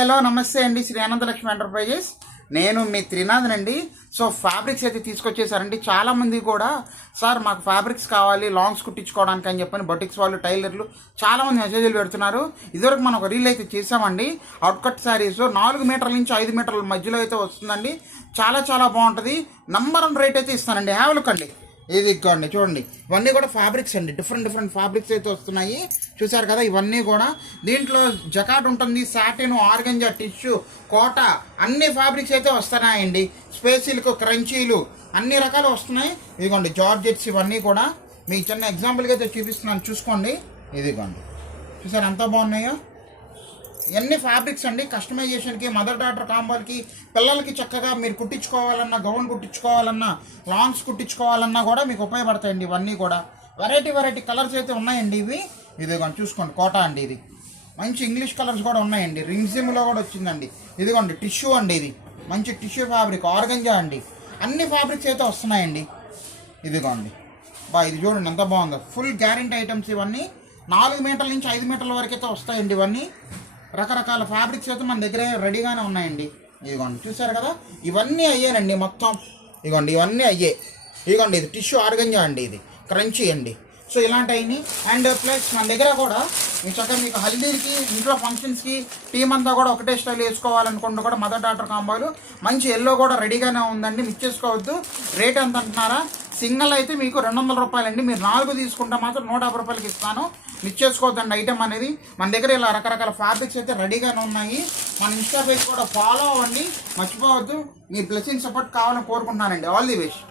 Hello నమస్తే అండి, Shri Anandalakshmi enterprises. నేను మీ త్రినాథన్ అండి. సో ఫ్యాబ్రిక్స్ అయితే తీసుకొచ్చేసారండి. చాలామంది కూడా సార్ మాకు ఫ్యాబ్రిక్స్ కావాలి లాంగ్స్ కుట్టించుకోవడానికి అని చెప్పని బొటిక్స్ వాళ్ళు, టైలర్లు చాలామంది మెసేజ్లు పెడుతున్నారు. ఇదివరకు మనం ఒక రీల్ అయితే చేసామండి. అవుట్కట్ శారీస్ 4 మీటర్ల నుంచి 5 మీటర్ల మధ్యలో అయితే వస్తుందండి. చాలా చాలా బాగుంటుంది. నంబర్ 1 రేట్ అయితే ఇస్తానండి. హ్యావ్ లుక్ అండి. ఇది ఇదిగోండి చూడండి, ఇవన్నీ కూడా ఫ్యాబ్రిక్స్ అండి. డిఫరెంట్ ఫ్యాబ్రిక్స్ అయితే వస్తున్నాయి. చూసారు కదా, ఇవన్నీ కూడా దీంట్లో జకాట్ ఉంటుంది, సాటిన్, ఆర్గంజా, టిష్యూ, కోట అన్ని ఫ్యాబ్రిక్స్ అయితే వస్తున్నాయండి. స్పేస్ సిల్క్, క్రంచీలు అన్ని రకాలు వస్తున్నాయి. ఇదిగోండి జార్జెట్స్, ఇవన్నీ కూడా మీకు చిన్న ఎగ్జాంపుల్గా అయితే చూపిస్తున్నాను, చూసుకోండి. ఇదిగోండి చూసారు ఎంత బాగున్నాయో. ఇవన్నీ ఫ్యాబ్రిక్స్ అండి. కస్టమైజేషన్కి, మదర్ డాటర్ కాంబోలకి, పిల్లలకి చక్కగా మీరు కుట్టించుకోవాలన్నా, గౌన్ కుట్టించుకోవాలన్నా, లాంగ్స్ కుట్టించుకోవాలన్నా కూడా మీకు ఉపయోగపడతాయండి. ఇవన్నీ కూడా వెరైటీ కలర్స్ అయితే ఉన్నాయండి. ఇదిగోండి చూసుకోండి, కోటా అండి. ఇది మంచి ఇంగ్లీష్ కలర్స్ కూడా ఉన్నాయండి. రింగ్జిమ్లో కూడా వచ్చిందండి. ఇదిగోండి టిష్యూ అండి. ఇది మంచి టిష్యూ ఫ్యాబ్రిక్, ఆర్గంజా అండి. అన్ని ఫ్యాబ్రిక్స్ అయితే వస్తున్నాయండి. ఇదిగోండి ఇది చూడండి ఎంత బాగుందో. ఫుల్ గ్యారెంటీ ఐటమ్స్ ఇవన్నీ. 4 మీటర్ల నుంచి 5 మీటర్ల వరకు అయితే వస్తాయండి. ఇవన్నీ రకరకాల ఫ్యాబ్రిక్స్ అయితే మన దగ్గర రెడీగానే ఉన్నాయండి. ఇదిగోండి చూసారు కదా, ఇవన్నీ అయ్యానండి మొత్తం. ఇదిగోండి ఇవన్నీ అయ్యే. ఇదిగోండి ఇది టిష్యూ ఆర్గంజా అండి. ఇది క్రంచీ అండి. సో ఇలాంటివన్నీ. అండ్ ప్లస్ మన దగ్గర కూడా మీ చక్కగా మీకు హల్దీకి, ఇంట్లో ఫంక్షన్స్కి టీమ్ అంతా కూడా ఒకటే స్టైల్ వేసుకోవాలనుకుంటూ కూడా మదర్ డాటర్ కాంబోలు మంచి ఎల్లో కూడా రెడీగానే ఉందండి. మిస్ చేసుకోవద్దు. రేట్ ఎంత అంటున్నారా? సింగిల్ అయితే మీకు 200 రూపాయలండి. మీరు 4 తీసుకుంటే మాత్రం 150 రూపాయలకి ఇస్తాను. మిస్ చేసుకోవద్దండి ఐటమ్ అనేది. మన దగ్గర ఇలా రకరకాల ఫ్యాబ్రిక్స్ అయితే రెడీగానే ఉన్నాయి. మన ఇన్స్టా పేజ్ కూడా ఫాలో అవ్వండి, మర్చిపోవద్దు. మీ బ్లెస్సింగ్ సపోర్ట్ కావాలని కోరుకుంటున్నానండి. All the best.